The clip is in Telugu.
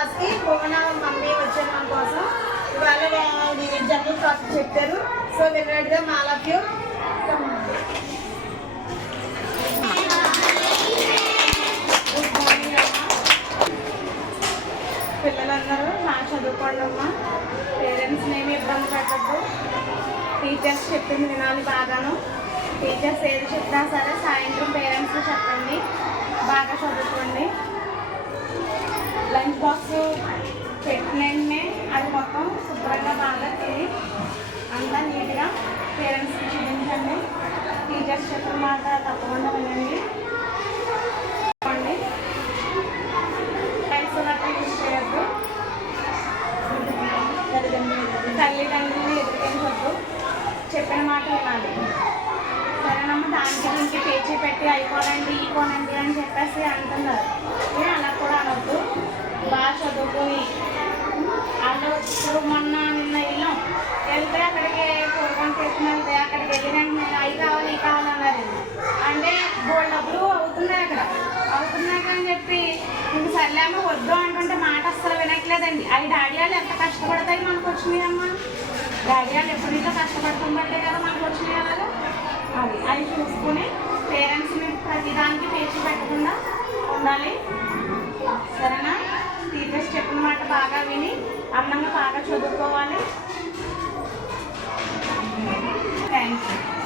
క్లాస్కి భువన మమ్మీ వచ్చారు మన కోసం. ఇవాళ జనరల్ టాపిక్ చెప్పారు. సో వినడం ఆల్ ఆఫ్ యూ. పిల్లలందరూ బాగా చదువుకోండి అమ్మా. పేరెంట్స్ని ఏమి ఇబ్బంది పెట్టద్దు. టీచర్స్ చెప్పింది వినాలి బాగాను. టీచర్స్ ఏది చెప్పినా సరే సాయంత్రం పేరెంట్స్కి చెప్పండి. బాగా చదువుకోండి. లంచ్ బాక్స్ పెట్టినే అది మొత్తం శుభ్రంగా బాగా తిని అంతా నీట్గా పేరెంట్స్కి చూపించండి. టీచర్స్ చెప్పిన మాట తప్పకుండా వినండి. తల్లిదండ్రులు ఎదుర్కొనవద్దు. చెప్పిన మాట వినాలి. సరేనమ్మా. దానికి దీనికి పేచీ పెట్టి అయిపోనండి ఈకోనండి అని చెప్పేసి అంటున్నారు. అలా కూడా అనవద్దు. బాగా చదువుకొని వాళ్ళు ఇప్పుడు మొన్న నిన్న వెళ్ళాం. వెళ్తే అక్కడికి పూర్వం చేసిన వెళ్తే అక్కడికి వెళ్ళినంటే నేను అవి కావాలి ఈ కావాలన్నారు. అంటే బోల్డ్ డబ్బులు అవుతున్నాయి అని చెప్పి ఇంక సర్లేమో వద్దు అంటుంటే మాట అస్సలు వినట్లేదండి. అవి డాడీ వాళ్ళు ఎంత కష్టపడతాయి మనకు వచ్చినాయి అమ్మా. డాడీ వాళ్ళు ఎప్పుడు ఇంకా కష్టపడుతుందంటే కదా మనకు వచ్చినాయి అలాగా. అవి చూసుకుని పేరెంట్స్ని ప్రతిదానికి పేచి పెట్టకుండా ఉండాలి. సరేనా? టీచర్స్ చెప్పిన మాట బాగా విని అందంగా బాగా చదువుకోవాలి. Thank you.